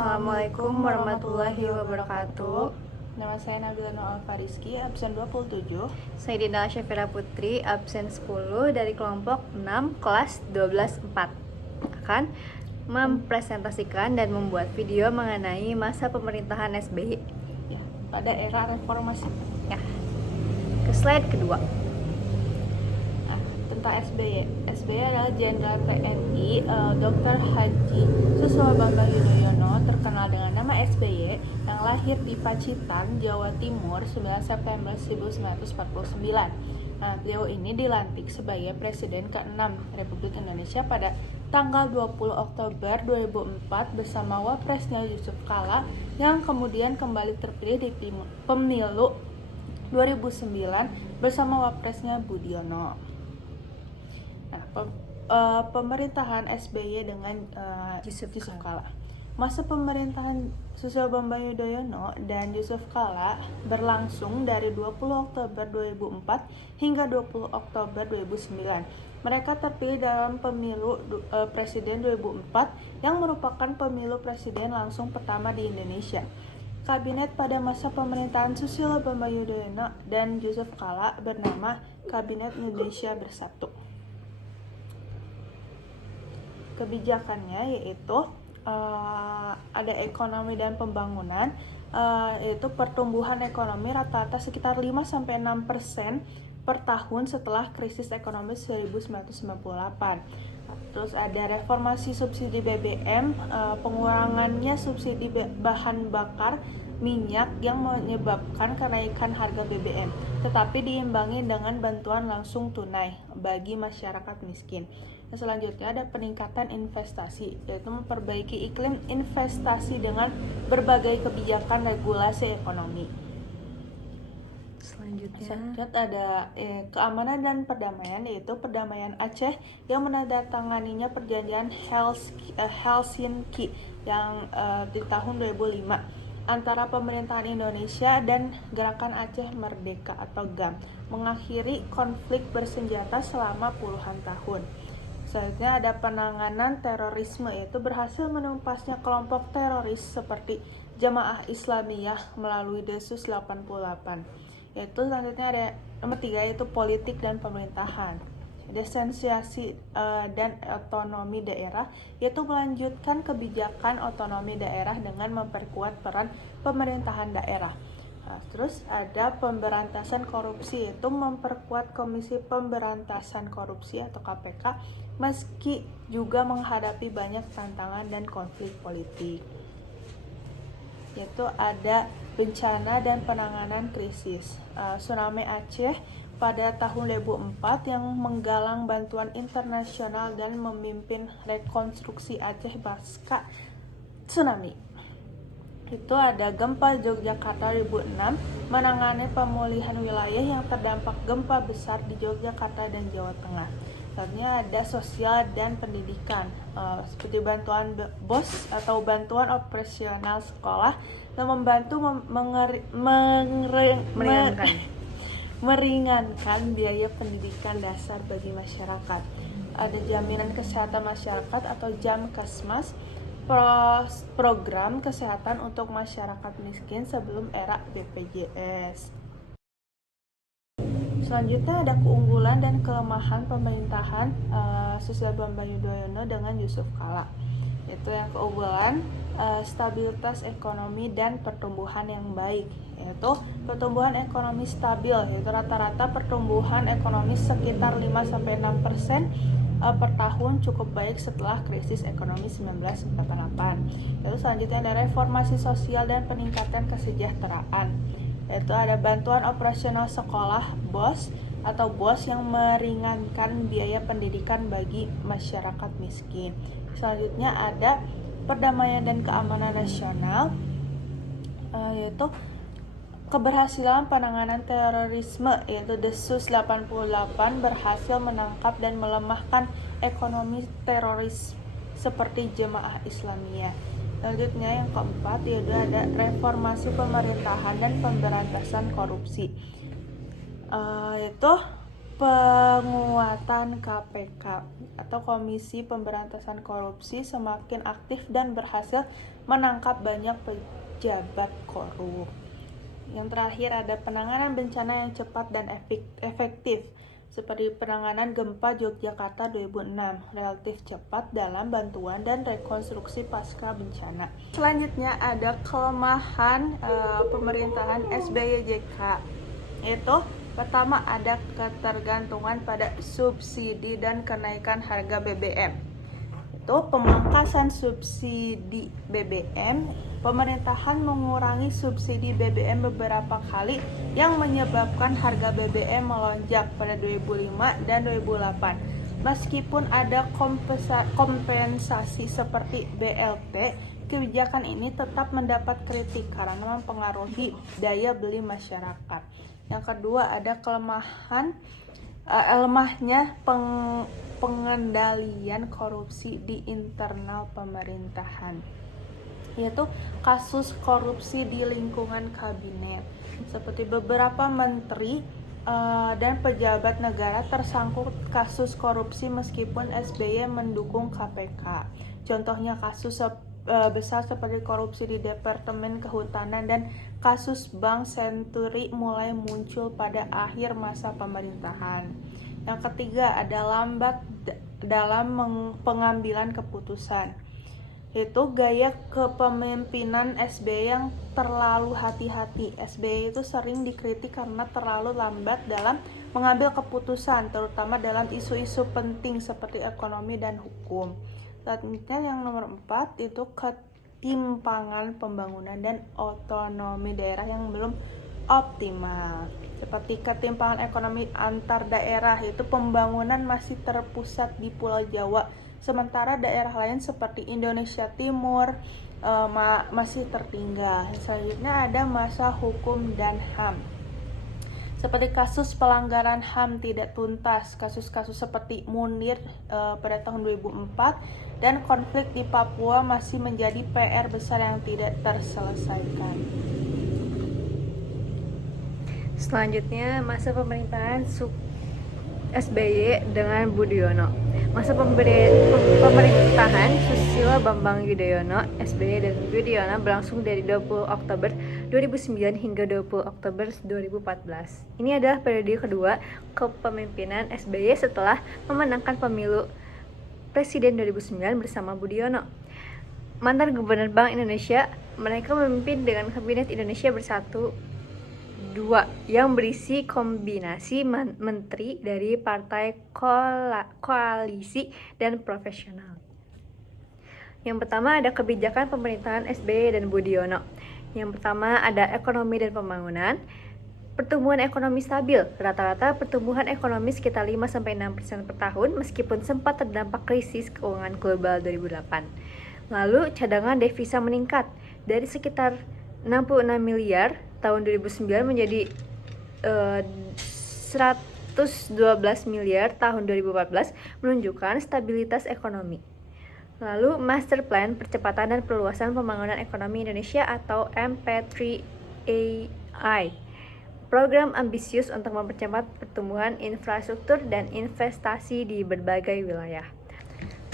Assalamualaikum warahmatullahi wabarakatuh. Nama saya Nabila Noah Alfariski, absen 27. Saya Dinda Syafira Putri, absen 10 dari kelompok 6 kelas 12-4. Akan mempresentasikan dan membuat video mengenai masa pemerintahan SBY. Ya, pada era reformasi. Ya. Ke slide kedua. Tentang SBY. SBY adalah Jenderal TNI Dr. Haji Susilo Bambang Yudhoyono, terkenal dengan nama SBY, yang lahir di Pacitan, Jawa Timur 9 September 1949. Beliau ini dilantik sebagai Presiden ke-6 Republik Indonesia pada tanggal 20 Oktober 2004 bersama Wapresnya Yusuf Kala, yang kemudian kembali terpilih di pemilu 2009 bersama Wapresnya Budiono. Pemerintahan SBY dengan Yusuf Kala. Masa pemerintahan Susilo Bambang Yudhoyono dan Yusuf Kala berlangsung dari 20 Oktober 2004 hingga 20 Oktober 2009. Mereka terpilih dalam pemilu presiden 2004 yang merupakan pemilu presiden langsung pertama di Indonesia. Kabinet pada masa pemerintahan Susilo Bambang Yudhoyono dan Yusuf Kala bernama Kabinet Indonesia Bersatu. Kebijakannya yaitu ada ekonomi dan pembangunan, yaitu pertumbuhan ekonomi rata-rata sekitar 5-6% per tahun setelah krisis ekonomi 1998. Terus ada reformasi subsidi BBM, pengurangannya subsidi bahan bakar minyak yang menyebabkan kenaikan harga BBM, tetapi diimbangi dengan bantuan langsung tunai bagi masyarakat miskin. Selanjutnya ada peningkatan investasi, yaitu memperbaiki iklim investasi dengan berbagai kebijakan regulasi ekonomi. Selanjutnya ada keamanan dan perdamaian, yaitu perdamaian Aceh yang menandatanganinya perjanjian Helsinki yang di tahun 2005 antara pemerintahan Indonesia dan Gerakan Aceh Merdeka atau GAM, mengakhiri konflik bersenjata selama puluhan tahun. Selanjutnya ada penanganan terorisme, yaitu berhasil menumpasnya kelompok teroris seperti Jamaah Islamiyah melalui Densus 88. Yaitu selanjutnya ada nomor 3, yaitu politik dan pemerintahan. Desentralisasi dan otonomi daerah, yaitu melanjutkan kebijakan otonomi daerah dengan memperkuat peran pemerintahan daerah. Terus ada pemberantasan korupsi, yaitu memperkuat Komisi Pemberantasan Korupsi atau KPK meski juga menghadapi banyak tantangan dan konflik politik. Yaitu ada bencana dan penanganan krisis. Tsunami Aceh pada tahun 2004 yang menggalang bantuan internasional dan memimpin rekonstruksi Aceh pasca tsunami. Itu ada gempa Yogyakarta 2006, menangani pemulihan wilayah yang terdampak gempa besar di Yogyakarta dan Jawa Tengah. Selanjutnya ada sosial dan pendidikan, seperti bantuan BOS atau bantuan operasional sekolah yang membantu meringankan biaya pendidikan dasar bagi masyarakat. Ada jaminan kesehatan masyarakat atau Jamkesmas, program kesehatan untuk masyarakat miskin sebelum era BPJS. Selanjutnya ada keunggulan dan kelemahan pemerintahan Susilo Bambang Yudhoyono dengan Yusuf Kala. Yaitu yang keunggulan, stabilitas ekonomi dan pertumbuhan yang baik, yaitu pertumbuhan ekonomi stabil, yaitu rata-rata pertumbuhan ekonomi sekitar 5-6% per tahun, cukup baik setelah krisis ekonomi 1948. Lalu selanjutnya ada reformasi sosial dan peningkatan kesejahteraan, yaitu ada bantuan operasional sekolah BOS atau BOS yang meringankan biaya pendidikan bagi masyarakat miskin. Selanjutnya ada perdamaian dan keamanan nasional, yaitu keberhasilan penanganan terorisme, yaitu Densus 88 berhasil menangkap dan melemahkan ekonomi teroris seperti Jamaah Islamiyah. Selanjutnya yang keempat, yaitu ada reformasi pemerintahan dan pemberantasan korupsi, yaitu penguatan KPK atau Komisi Pemberantasan Korupsi semakin aktif dan berhasil menangkap banyak pejabat korup. Yang terakhir ada penanganan bencana yang cepat dan efektif, seperti penanganan gempa Yogyakarta 2006, relatif cepat dalam bantuan dan rekonstruksi pasca bencana. Selanjutnya ada kelemahan pemerintahan SBY JK, yaitu pertama ada ketergantungan pada subsidi dan kenaikan harga BBM. Itu pemangkasan subsidi BBM, pemerintahan mengurangi subsidi BBM beberapa kali yang menyebabkan harga BBM melonjak pada 2005 dan 2008. Meskipun ada kompensasi seperti BLT, kebijakan ini tetap mendapat kritik karena mempengaruhi daya beli masyarakat. Yang kedua ada lemahnya pengendalian korupsi di internal pemerintahan, yaitu kasus korupsi di lingkungan kabinet, seperti beberapa menteri dan pejabat negara tersangkut kasus korupsi meskipun SBY mendukung KPK. Contohnya kasus besar seperti korupsi di Departemen Kehutanan dan kasus Bank Senturi mulai muncul pada akhir masa pemerintahan. Yang ketiga ada lambat dalam pengambilan keputusan, yaitu gaya kepemimpinan SBY yang terlalu hati-hati. SBY itu sering dikritik karena terlalu lambat dalam mengambil keputusan, terutama dalam isu-isu penting seperti ekonomi dan hukum. Selanjutnya yang nomor 4 itu ketimpangan pembangunan dan otonomi daerah yang belum optimal. Seperti ketimpangan ekonomi antar daerah, yaitu pembangunan masih terpusat di Pulau Jawa, sementara daerah lain seperti Indonesia Timur masih tertinggal. Selanjutnya ada masa hukum dan HAM. Seperti kasus pelanggaran HAM tidak tuntas, kasus-kasus seperti Munir pada tahun 2004, dan konflik di Papua masih menjadi PR besar yang tidak terselesaikan. Selanjutnya masa pemerintahan SBY dengan Budiono. Masa pemerintahan Susilo Bambang Yudhoyono, SBY dan Budiono berlangsung dari 20 Oktober 2009 hingga 20 Oktober 2014. Ini adalah periode kedua kepemimpinan SBY setelah memenangkan pemilu Presiden 2009 bersama Budiono. Mantan Gubernur Bank Indonesia, mereka memimpin dengan Kabinet Indonesia Bersatu 2 yang berisi kombinasi menteri dari partai koalisi dan profesional. Yang pertama ada kebijakan pemerintahan SBY dan Budiono. Yang pertama ada ekonomi dan pembangunan. Pertumbuhan ekonomi stabil, rata-rata pertumbuhan ekonomi sekitar 5-6% per tahun meskipun sempat terdampak krisis keuangan global 2008. Lalu cadangan devisa meningkat dari sekitar 66 miliar tahun 2009 menjadi 112 miliar tahun 2014, menunjukkan stabilitas ekonomi. Lalu Master Plan Percepatan dan Perluasan Pembangunan Ekonomi Indonesia atau MP3AI, program ambisius untuk mempercepat pertumbuhan infrastruktur dan investasi di berbagai wilayah.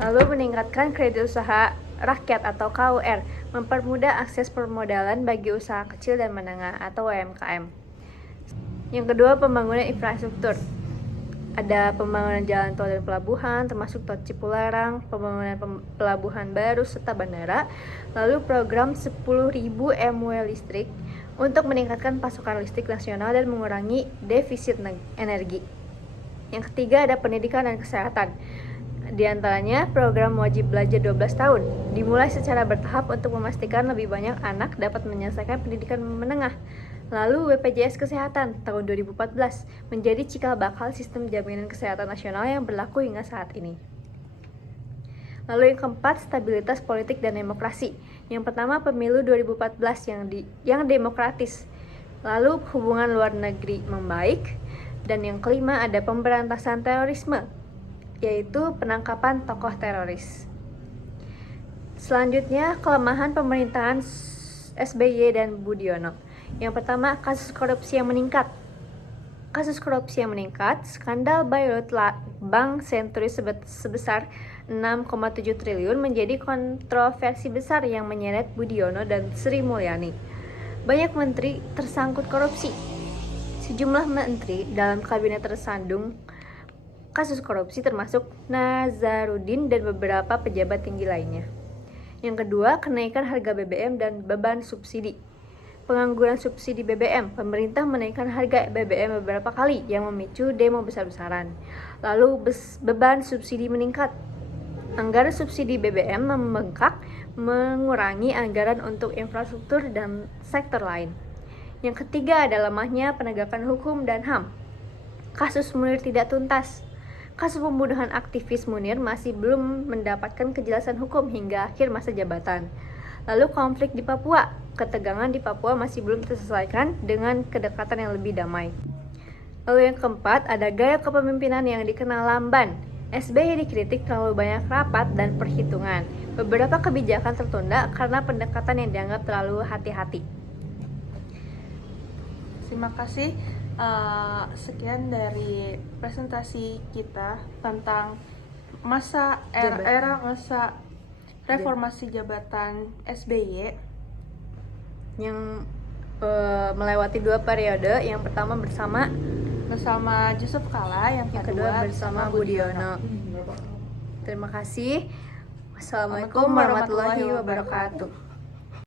Lalu meningkatkan kredit usaha rakyat atau KUR, mempermudah akses permodalan bagi usaha kecil dan menengah atau UMKM. Yang kedua, pembangunan infrastruktur. Ada pembangunan jalan tol dan pelabuhan, termasuk tol Cipularang, pembangunan pelabuhan baru serta bandara. Lalu program 10.000 MW listrik untuk meningkatkan pasokan listrik nasional dan mengurangi defisit energi. Yang ketiga ada pendidikan dan kesehatan. Di antaranya program wajib belajar 12 tahun dimulai secara bertahap untuk memastikan lebih banyak anak dapat menyelesaikan pendidikan menengah. Lalu BPJS Kesehatan tahun 2014 menjadi cikal bakal sistem jaminan kesehatan nasional yang berlaku hingga saat ini. Lalu yang keempat, stabilitas politik dan demokrasi. Yang pertama, pemilu 2014 yang demokratis. Lalu hubungan luar negeri membaik. Dan yang kelima ada pemberantasan terorisme, yaitu penangkapan tokoh teroris. Selanjutnya, kelemahan pemerintahan SBY dan Budiono. Yang pertama, kasus korupsi yang meningkat. kasus korupsi yang meningkat, skandal buyout Bank Senturi sebesar 6,7 triliun menjadi kontroversi besar yang menyeret Budiono dan Sri Mulyani. Banyak menteri tersangkut korupsi. Sejumlah menteri dalam kabinet tersandung kasus korupsi termasuk Nazarudin dan beberapa pejabat tinggi lainnya. Yang kedua, kenaikan harga BBM dan beban subsidi. Pengangguran subsidi BBM, pemerintah menaikkan harga BBM beberapa kali yang memicu demo besar-besaran. Lalu beban subsidi meningkat. Anggaran subsidi BBM membengkak, mengurangi anggaran untuk infrastruktur dan sektor lain. Yang ketiga ada lemahnya penegakan hukum dan HAM. Kasus Munir tidak tuntas. Kasus pembunuhan aktivis Munir masih belum mendapatkan kejelasan hukum hingga akhir masa jabatan. Lalu konflik di Papua, ketegangan di Papua masih belum terselesaikan dengan kedekatan yang lebih damai. Lalu yang keempat, ada gaya kepemimpinan yang dikenal lamban. SBY dikritik terlalu banyak rapat dan perhitungan. Beberapa kebijakan tertunda karena pendekatan yang dianggap terlalu hati-hati. Terima kasih. Sekian dari presentasi kita tentang era masa reformasi jabatan SBY yang melewati 2 periode. Yang pertama bersama Yusuf Kala, yang kedua bersama Budiono. Terima kasih. Wassalamualaikum warahmatullahi wabarakatuh.